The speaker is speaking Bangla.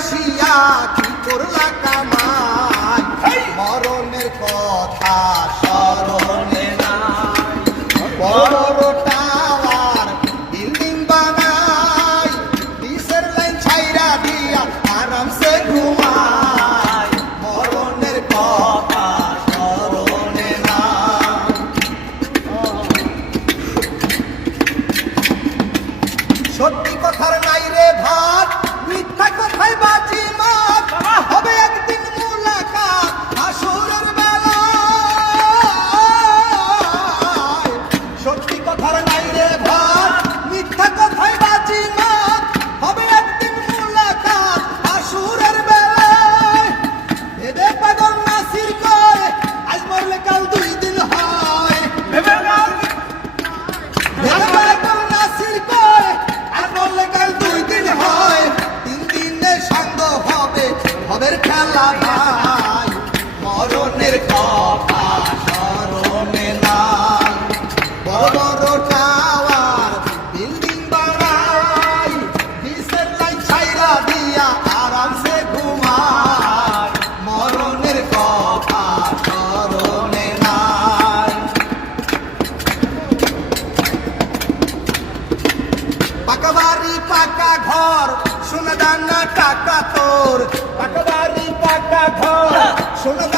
আসিয়া কি করলা কামাই? মরণের কথা তোদের খেলা নাই মরণের কথা স্মরণে নাই। বড় বড় টাওয়ার, বিল্ডিং বাড়াই বিশের লাই ছাইরা দিয়া আরামসে ঘুমায় মরণের কথা স্মরণে নাই। পাকা বাড়ি, পাকা ঘর সোনা দানা টাকা তোর। son